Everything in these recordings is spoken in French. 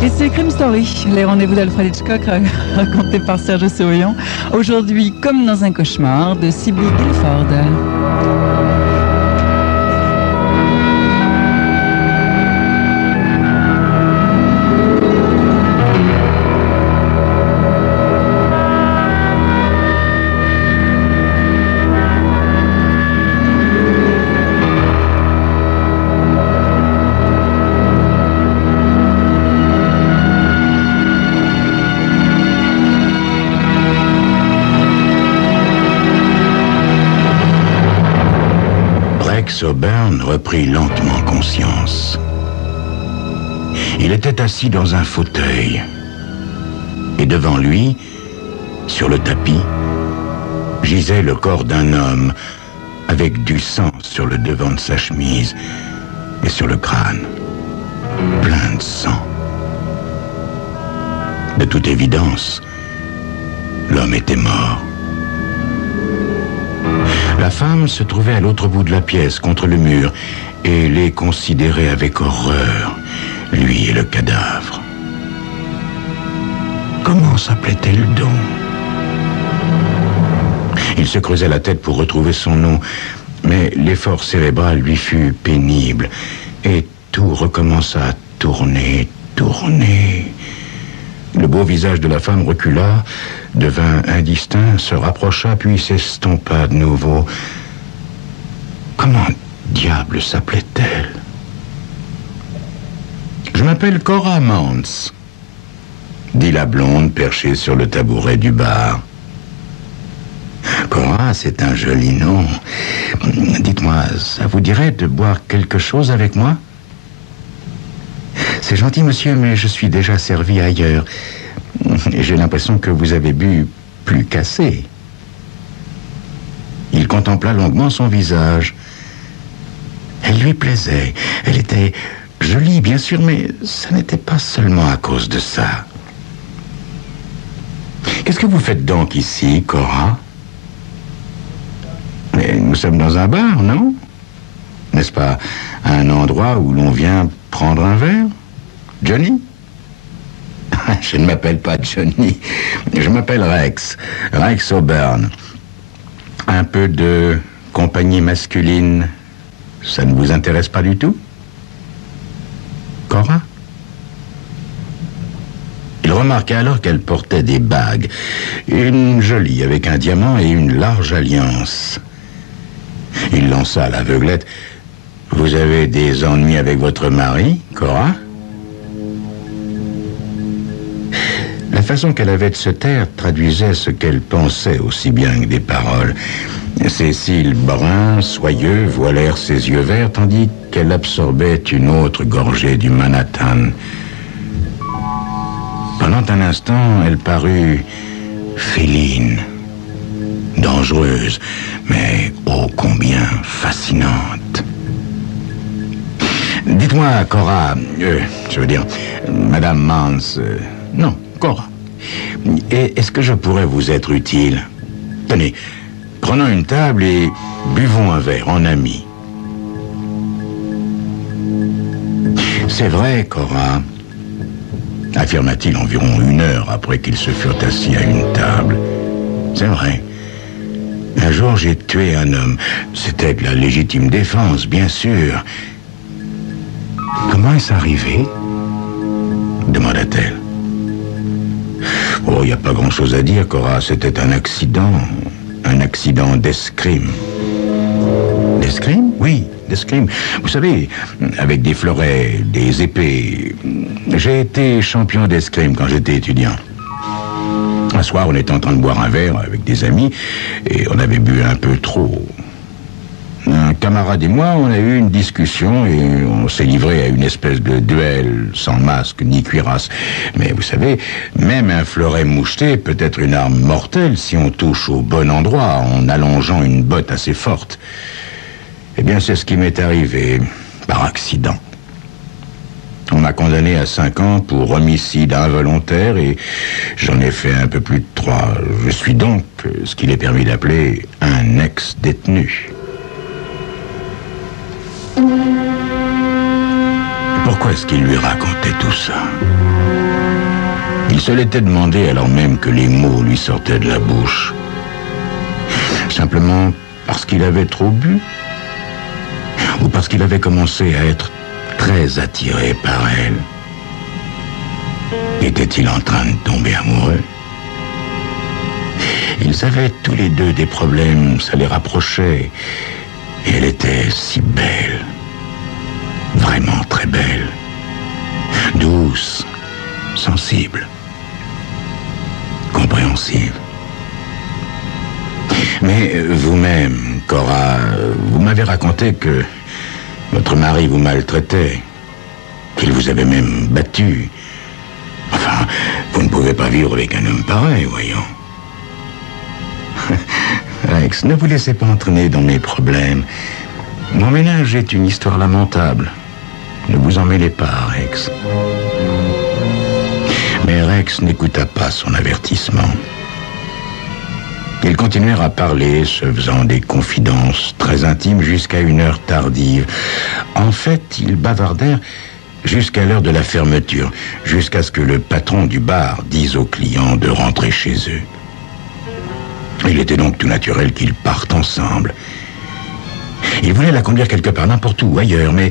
Et c'est Crime Story, les rendez-vous d'Alfred Hitchcock racontés par Serge Surillon. Aujourd'hui, comme dans un cauchemar, de Sibyl Guilford. O'Byrne reprit lentement conscience. Il était assis dans un fauteuil. Et devant lui, sur le tapis, gisait le corps d'un homme avec du sang sur le devant de sa chemise et sur le crâne. Plein de sang. De toute évidence, l'homme était mort. La femme se trouvait à l'autre bout de la pièce, contre le mur, et les considérait avec horreur, lui et le cadavre. Comment s'appelait-elle donc? Il se creusait la tête pour retrouver son nom, mais l'effort cérébral lui fut pénible, et tout recommença à tourner. Le beau visage de la femme recula, devint indistinct, se rapprocha, puis s'estompa de nouveau. Comment diable s'appelait-elle? Je m'appelle Cora Mance, dit la blonde perchée sur le tabouret du bar. Cora, c'est un joli nom. Dites-moi, ça vous dirait de boire quelque chose avec moi? C'est gentil, monsieur, mais je suis déjà servi ailleurs. J'ai l'impression que vous avez bu plus qu'assez. Il contempla longuement son visage. Elle lui plaisait. Elle était jolie, bien sûr, mais ça n'était pas seulement à cause de ça. Qu'est-ce que vous faites donc ici, Cora? Mais nous sommes dans un bar, non? N'est-ce pas un endroit où l'on vient prendre un verre? Johnny? Je ne m'appelle pas Johnny. Je m'appelle Rex. Rex O'Byrne. Un peu de compagnie masculine, ça ne vous intéresse pas du tout? Cora? Il remarqua alors qu'elle portait des bagues. Une jolie avec un diamant et une large alliance. Il lança à l'aveuglette. Vous avez des ennuis avec votre mari, Cora? La façon qu'elle avait de se taire traduisait ce qu'elle pensait aussi bien que des paroles. Ses cils bruns, soyeux, voilèrent ses yeux verts, tandis qu'elle absorbait une autre gorgée du Manhattan. Pendant un instant, elle parut féline, dangereuse, mais ô combien fascinante. Dites-moi, Cora, je veux dire, Madame Mance, non, Cora, est-ce que je pourrais vous être utile? Tenez, prenons une table et buvons un verre en amis. C'est vrai, Cora, affirma-t-il environ 1 heure après qu'ils se furent assis à une table. C'est vrai. Un jour, j'ai tué un homme. C'était de la légitime défense, bien sûr. Comment est-ce arrivé? Demanda-t-elle. Oh, il n'y a pas grand-chose à dire, Cora. C'était un accident d'escrime. D'escrime? Oui, d'escrime. Vous savez, avec des fleurets, des épées. J'ai été champion d'escrime quand j'étais étudiant. Un soir, on était en train de boire un verre avec des amis et on avait bu un peu trop. Un camarade et moi, on a eu une discussion et on s'est livré à une espèce de duel sans masque ni cuirasse. Mais vous savez, même un fleuret moucheté peut être une arme mortelle si on touche au bon endroit en allongeant une botte assez forte. Eh bien, c'est ce qui m'est arrivé par accident. On m'a condamné à 5 ans pour homicide involontaire et j'en ai fait un peu plus de 3. Je suis donc ce qu'il est permis d'appeler un ex-détenu. Pourquoi est-ce qu'il lui racontait tout ça? Il se l'était demandé alors même que les mots lui sortaient de la bouche. Simplement parce qu'il avait trop bu? Ou parce qu'il avait commencé à être très attiré par elle? Était-il en train de tomber amoureux? Ils avaient tous les deux des problèmes, ça les rapprochait. Et elle était si belle. Vraiment très belle. Douce, sensible, compréhensive. Mais vous-même, Cora, vous m'avez raconté que votre mari vous maltraitait, qu'il vous avait même battu. Enfin, vous ne pouvez pas vivre avec un homme pareil, voyons. Rex, ne vous laissez pas entraîner dans mes problèmes. Mon ménage est une histoire lamentable. Ne vous en mêlez pas, Rex. Mais Rex n'écouta pas son avertissement. Ils continuèrent à parler, se faisant des confidences très intimes jusqu'à une heure tardive. En fait, ils bavardèrent jusqu'à l'heure de la fermeture, jusqu'à ce que le patron du bar dise aux clients de rentrer chez eux. Il était donc tout naturel qu'ils partent ensemble. Il voulait la conduire quelque part, n'importe où, ailleurs, mais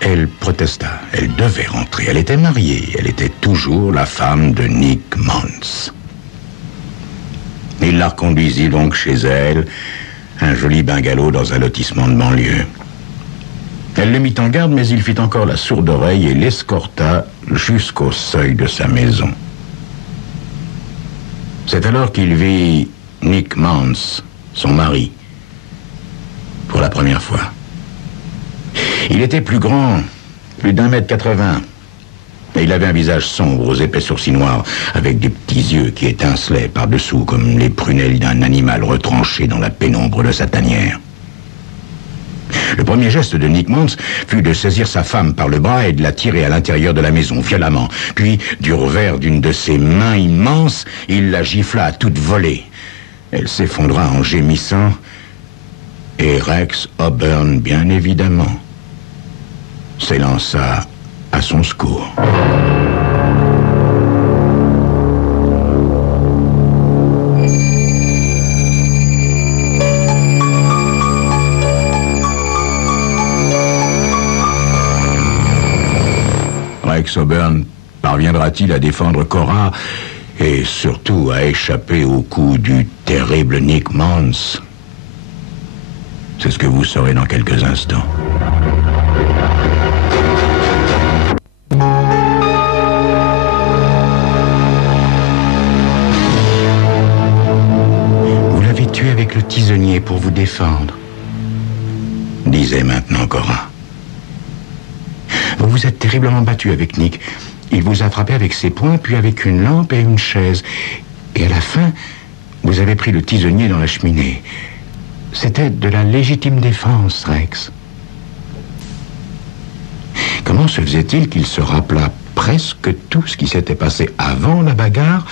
elle protesta. Elle devait rentrer. Elle était mariée. Elle était toujours la femme de Nick Mons. Il la reconduisit donc chez elle, un joli bungalow dans un lotissement de banlieue. Elle le mit en garde, mais il fit encore la sourde oreille et l'escorta jusqu'au seuil de sa maison. C'est alors qu'il vit Nick Mons, son mari, pour la première fois. Il était plus grand, plus d'1,80 m. Et il avait un visage sombre aux épais sourcils noirs, avec des petits yeux qui étincelaient par-dessous comme les prunelles d'un animal retranché dans la pénombre de sa tanière. Le premier geste de Nick Mons fut de saisir sa femme par le bras et de la tirer à l'intérieur de la maison, violemment. Puis, du revers d'une de ses mains immenses, il la gifla à toute volée. Elle s'effondra en gémissant, et Rex Auburn, bien évidemment, s'élança à son secours. Rex Auburn parviendra-t-il à défendre Cora et surtout à échapper au coup du terrible Nick Mons? C'est ce que vous saurez dans quelques instants. Vous l'avez tué avec le tisonnier pour vous défendre, disait maintenant Cora. Vous vous êtes terriblement battu avec Nick. Il vous a frappé avec ses poings, puis avec une lampe et une chaise. Et à la fin, vous avez pris le tisonnier dans la cheminée. C'était de la légitime défense, Rex. Comment se faisait-il qu'il se rappelât presque tout ce qui s'était passé avant la bagarre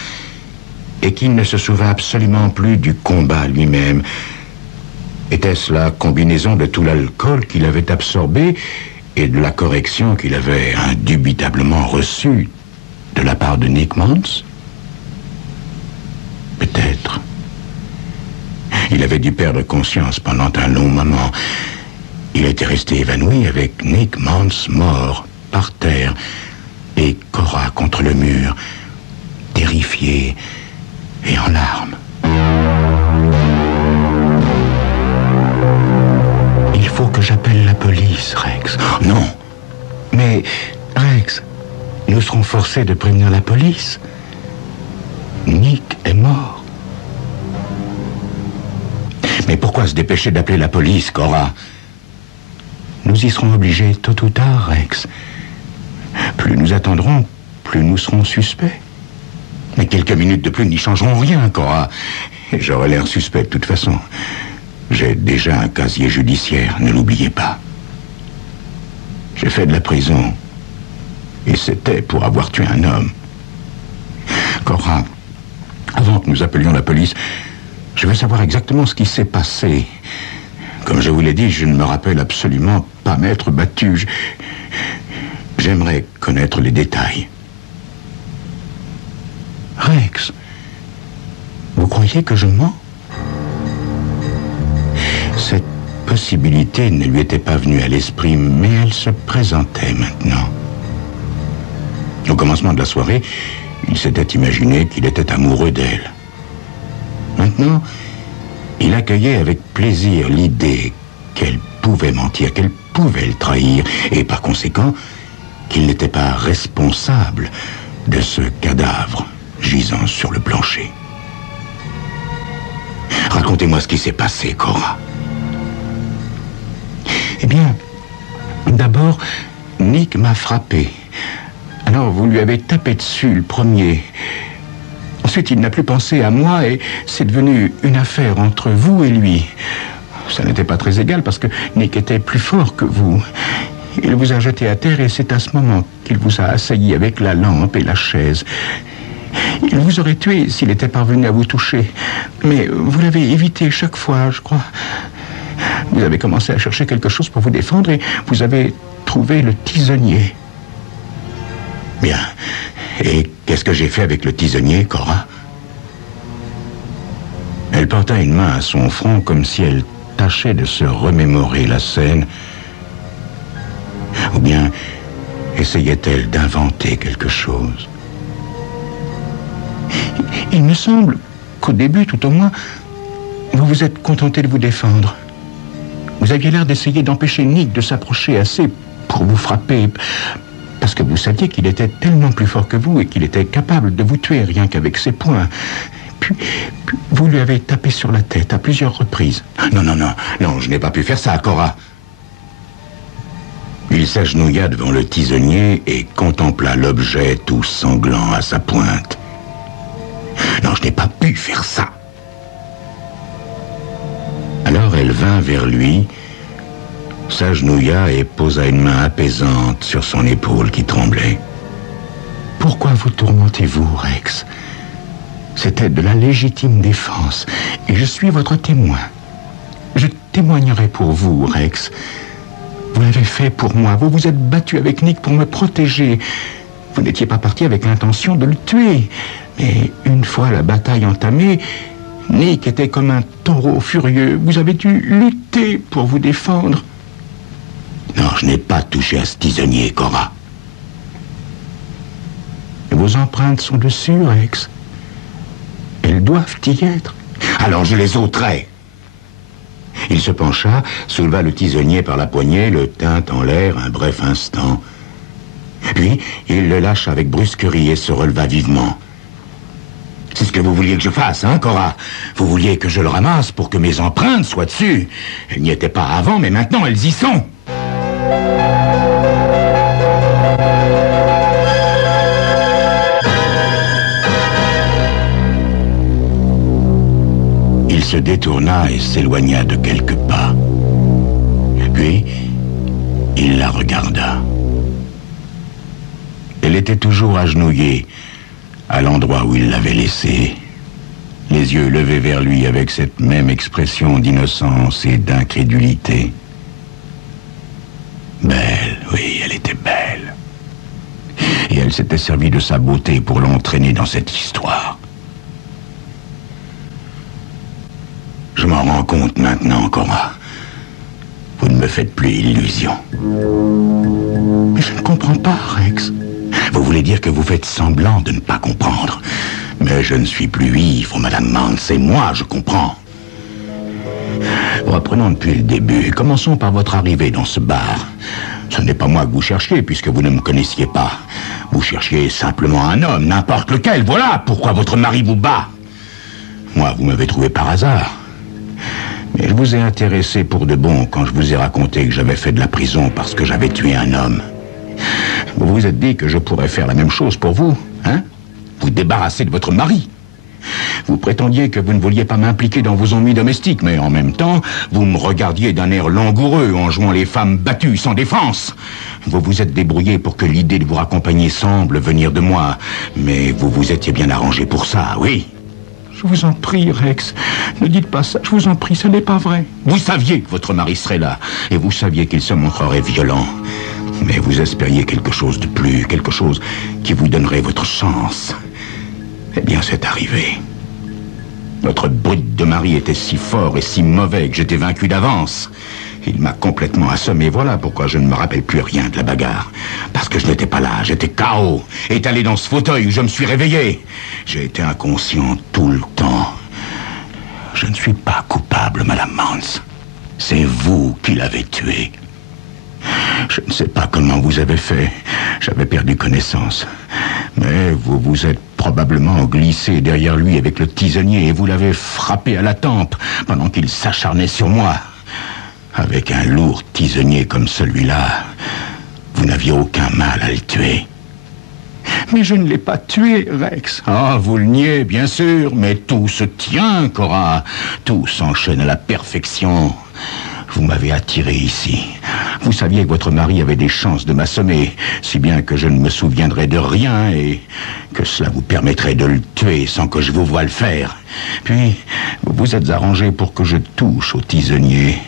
et qu'il ne se souvint absolument plus du combat lui-même? Était-ce la combinaison de tout l'alcool qu'il avait absorbé et de la correction qu'il avait indubitablement reçue de la part de Nick Mons? Peut-être. Il avait dû perdre conscience pendant un long moment. Il était resté évanoui avec Nick Mons mort, par terre, et Cora contre le mur, terrifiée et en larmes. Il faut que j'appelle la police, Rex. Non. Mais, Rex, nous serons forcés de prévenir la police. Nick est mort. Mais pourquoi se dépêcher d'appeler la police, Cora? Nous y serons obligés tôt ou tard, Rex. Plus nous attendrons, plus nous serons suspects. Mais quelques minutes de plus n'y changeront rien, Cora. Et j'aurai l'air suspect de toute façon. J'ai déjà un casier judiciaire, ne l'oubliez pas. J'ai fait de la prison. Et c'était pour avoir tué un homme. Cora, avant que nous appelions la police, je veux savoir exactement ce qui s'est passé. Comme je vous l'ai dit, je ne me rappelle absolument pas m'être battu. J'aimerais connaître les détails. Rex, vous croyez que je mens? Cette possibilité ne lui était pas venue à l'esprit, mais elle se présentait maintenant. Au commencement de la soirée, il s'était imaginé qu'il était amoureux d'elle. Maintenant, il accueillait avec plaisir l'idée qu'elle pouvait mentir, qu'elle pouvait le trahir, et par conséquent, qu'il n'était pas responsable de ce cadavre gisant sur le plancher. Racontez-moi ce qui s'est passé, Cora. Eh bien, d'abord, Nick m'a frappé. Alors, vous lui avez tapé dessus le premier. Ensuite, il n'a plus pensé à moi et c'est devenu une affaire entre vous et lui. Ça n'était pas très égal parce que Nick était plus fort que vous. Il vous a jeté à terre et c'est à ce moment qu'il vous a assailli avec la lampe et la chaise. Il vous aurait tué s'il était parvenu à vous toucher. Mais vous l'avez évité chaque fois, je crois. Vous avez commencé à chercher quelque chose pour vous défendre et vous avez trouvé le tisonnier. Bien. Et qu'est-ce que j'ai fait avec le tisonnier, Cora? Elle porta une main à son front comme si elle tâchait de se remémorer la scène. Ou bien essayait-elle d'inventer quelque chose? Il me semble qu'au début, tout au moins, vous vous êtes contenté de vous défendre. Vous aviez l'air d'essayer d'empêcher Nick de s'approcher assez pour vous frapper, parce que vous saviez qu'il était tellement plus fort que vous et qu'il était capable de vous tuer rien qu'avec ses poings. Puis vous lui avez tapé sur la tête à plusieurs reprises. Non, je n'ai pas pu faire ça, Cora. Il s'agenouilla devant le tisonnier et contempla l'objet tout sanglant à sa pointe. Non, je n'ai pas pu faire ça. Alors elle vint vers lui, s'agenouilla et posa une main apaisante sur son épaule qui tremblait. Pourquoi vous tourmentez-vous, Rex? C'était de la légitime défense, et je suis votre témoin. Je témoignerai pour vous, Rex. Vous l'avez fait pour moi. Vous vous êtes battu avec Nick pour me protéger. Vous n'étiez pas parti avec l'intention de le tuer. Mais une fois la bataille entamée, Nick était comme un taureau furieux. Vous avez dû lutter pour vous défendre. Non, je n'ai pas touché à ce tisonnier, Cora. Vos empreintes sont dessus, Rex. Elles doivent y être. Alors je les ôterai. Il se pencha, souleva le tisonnier par la poignée, le tint en l'air un bref instant. Puis, il le lâcha avec brusquerie et se releva vivement. C'est ce que vous vouliez que je fasse, hein, Cora? Vous vouliez que je le ramasse pour que mes empreintes soient dessus. Elles n'y étaient pas avant, mais maintenant elles y sont. Il se détourna et s'éloigna de quelques pas. Puis, il la regarda. Elle était toujours agenouillée, à l'endroit où il l'avait laissée, les yeux levés vers lui avec cette même expression d'innocence et d'incrédulité. Belle, oui, elle était belle. Et elle s'était servie de sa beauté pour l'entraîner dans cette histoire. Je m'en rends compte maintenant, Cora. Vous ne me faites plus illusion. Mais je ne comprends pas, Rex. Vous voulez dire que vous faites semblant de ne pas comprendre. Mais je ne suis plus ivre, Madame Mance, c'est moi, je comprends. Reprenons depuis le début. Commençons par votre arrivée dans ce bar. Ce n'est pas moi que vous cherchiez, puisque vous ne me connaissiez pas. Vous cherchiez simplement un homme, n'importe lequel. Voilà pourquoi votre mari vous bat. Moi, vous m'avez trouvé par hasard. Mais je vous ai intéressé pour de bon quand je vous ai raconté que j'avais fait de la prison parce que j'avais tué un homme. Vous vous êtes dit que je pourrais faire la même chose pour vous, hein? Vous débarrasser de votre mari. Vous prétendiez que vous ne vouliez pas m'impliquer dans vos ennuis domestiques, mais en même temps, vous me regardiez d'un air langoureux en jouant les femmes battues sans défense. Vous vous êtes débrouillé pour que l'idée de vous raccompagner semble venir de moi, mais vous vous étiez bien arrangé pour ça, oui. Je vous en prie, Rex, ne dites pas ça, je vous en prie, ce n'est pas vrai. Vous saviez que votre mari serait là, et vous saviez qu'il se montrerait violent. Mais vous espériez quelque chose de plus, quelque chose qui vous donnerait votre chance. Eh bien, c'est arrivé. Notre brute de mari était si fort et si mauvais que j'étais vaincu d'avance. Il m'a complètement assommé. Voilà pourquoi je ne me rappelle plus rien de la bagarre. Parce que je n'étais pas là. J'étais KO, étalé dans ce fauteuil où je me suis réveillé. J'ai été inconscient tout le temps. Je ne suis pas coupable, Madame Mance. C'est vous qui l'avez tué. Je ne sais pas comment vous avez fait. J'avais perdu connaissance. Mais vous vous êtes probablement glissé derrière lui avec le tisonnier et vous l'avez frappé à la tempe pendant qu'il s'acharnait sur moi. Avec un lourd tisonnier comme celui-là, vous n'aviez aucun mal à le tuer. Mais je ne l'ai pas tué, Rex. Ah, vous le niez, bien sûr, mais tout se tient, Cora. Tout s'enchaîne à la perfection. Vous m'avez attiré ici. Vous saviez que votre mari avait des chances de m'assommer, si bien que je ne me souviendrai de rien et que cela vous permettrait de le tuer sans que je vous voie le faire. Puis, vous vous êtes arrangé pour que je touche au tisonnier,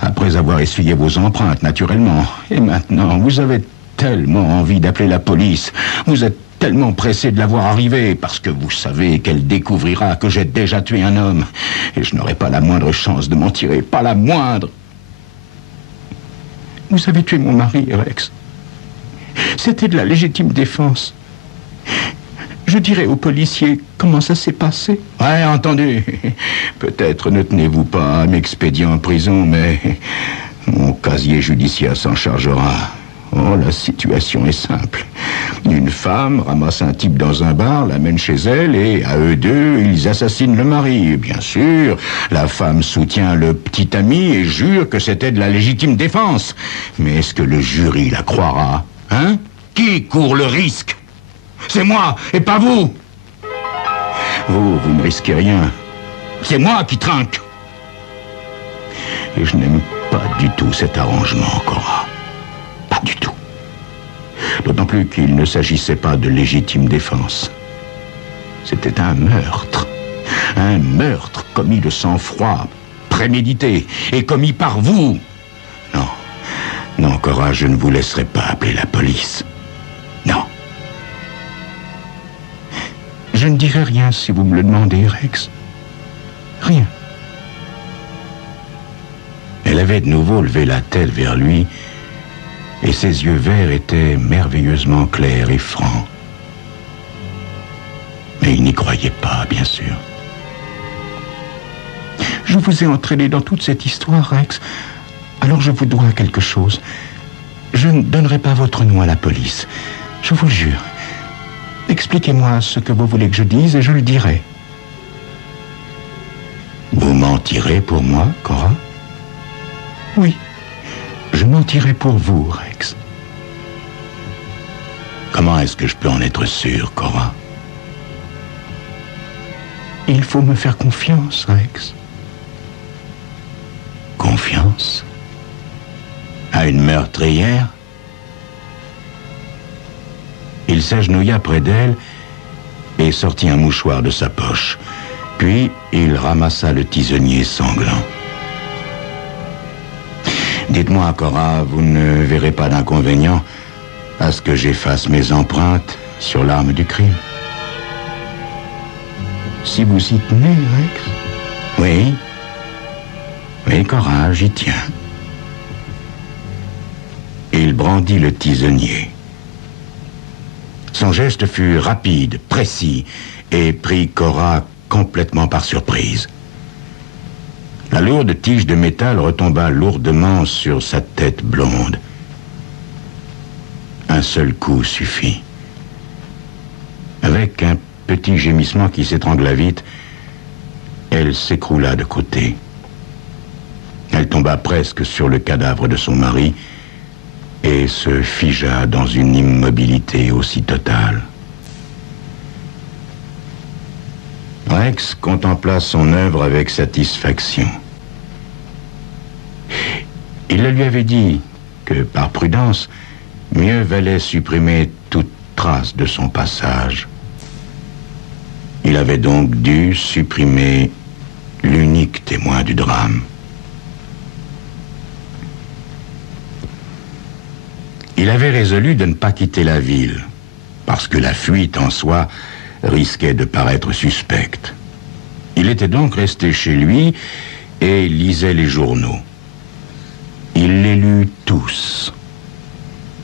après avoir essuyé vos empreintes, naturellement. Et maintenant, vous avez tellement envie d'appeler la police. Vous êtes tellement pressé de la voir arriver, parce que vous savez qu'elle découvrira que j'ai déjà tué un homme. Et je n'aurai pas la moindre chance de m'en tirer, pas la moindre. Vous avez tué mon mari, Rex. C'était de la légitime défense. Je dirai aux policiers comment ça s'est passé. Ouais, entendu. Peut-être ne tenez-vous pas à m'expédier en prison, mais mon casier judiciaire s'en chargera. Oh, la situation est simple. Une femme ramasse un type dans un bar, l'amène chez elle et, à eux deux, ils assassinent le mari. Et bien sûr, la femme soutient le petit ami et jure que c'était de la légitime défense. Mais est-ce que le jury la croira? Hein? Qui court le risque? C'est moi et pas vous. Vous ne risquez rien. C'est moi qui trinque. Et je n'aime pas du tout cet arrangement, Cora. Pas du tout. D'autant plus qu'il ne s'agissait pas de légitime défense. C'était un meurtre. Un meurtre commis de sang-froid, prémédité, et commis par vous. Non. Non, Cora, je ne vous laisserai pas appeler la police. Non. Je ne dirai rien si vous me le demandez, Rex. Rien. Elle avait de nouveau levé la tête vers lui, et ses yeux verts étaient merveilleusement clairs et francs. Mais il n'y croyait pas, bien sûr. Je vous ai entraîné dans toute cette histoire, Rex. Alors je vous dois quelque chose. Je ne donnerai pas votre nom à la police. Je vous le jure. Expliquez-moi ce que vous voulez que je dise et je le dirai. Vous mentirez pour moi, Cora? Oui. Je mentirai pour vous, Rex. Comment est-ce que je peux en être sûr, Cora? Il faut me faire confiance, Rex. Confiance? À une meurtrière? Il s'agenouilla près d'elle et sortit un mouchoir de sa poche. Puis, il ramassa le tisonnier sanglant. Dites-moi, Cora, vous ne verrez pas d'inconvénient à ce que j'efface mes empreintes sur l'arme du crime? Si vous y tenez, Rex? Oui. Oui, Cora, j'y tiens. Il brandit le tisonnier. Son geste fut rapide, précis, et prit Cora complètement par surprise. La lourde tige de métal retomba lourdement sur sa tête blonde. Un seul coup suffit. Avec un petit gémissement qui s'étrangla vite, elle s'écroula de côté. Elle tomba presque sur le cadavre de son mari et se figea dans une immobilité aussi totale. Rex contempla son œuvre avec satisfaction. Il le lui avait dit que, par prudence, mieux valait supprimer toute trace de son passage. Il avait donc dû supprimer l'unique témoin du drame. Il avait résolu de ne pas quitter la ville, parce que la fuite en soi risquait de paraître suspecte. Il était donc resté chez lui et lisait les journaux. Il les lut tous.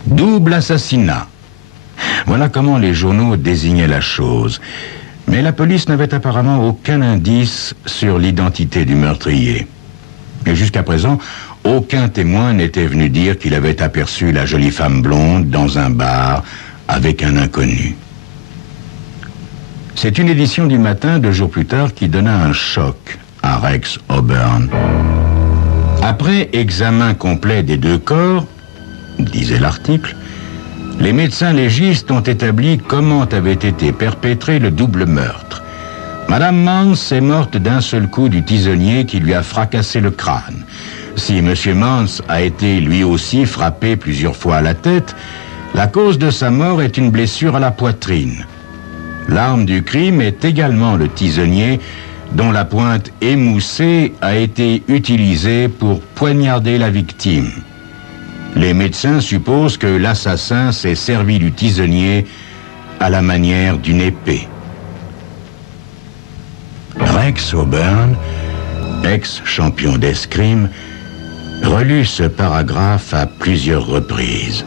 Double assassinat. Voilà comment les journaux désignaient la chose. Mais la police n'avait apparemment aucun indice sur l'identité du meurtrier. Et jusqu'à présent, aucun témoin n'était venu dire qu'il avait aperçu la jolie femme blonde dans un bar avec un inconnu. C'est une édition du Matin, 2 jours plus tard, qui donna un choc à Rex O'Byrne. Après examen complet des 2 corps, disait l'article, les médecins légistes ont établi comment avait été perpétré le double meurtre. Madame Mans est morte d'un seul coup du tisonnier qui lui a fracassé le crâne. Si Monsieur Mans a été lui aussi frappé plusieurs fois à la tête, la cause de sa mort est une blessure à la poitrine. L'arme du crime est également le tisonnier, dont la pointe émoussée a été utilisée pour poignarder la victime. Les médecins supposent que l'assassin s'est servi du tisonnier à la manière d'une épée. Rex O'Byrne, ex-champion d'escrime, relut ce paragraphe à plusieurs reprises.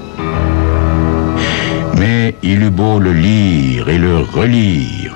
Mais il eut beau le lire et le relire,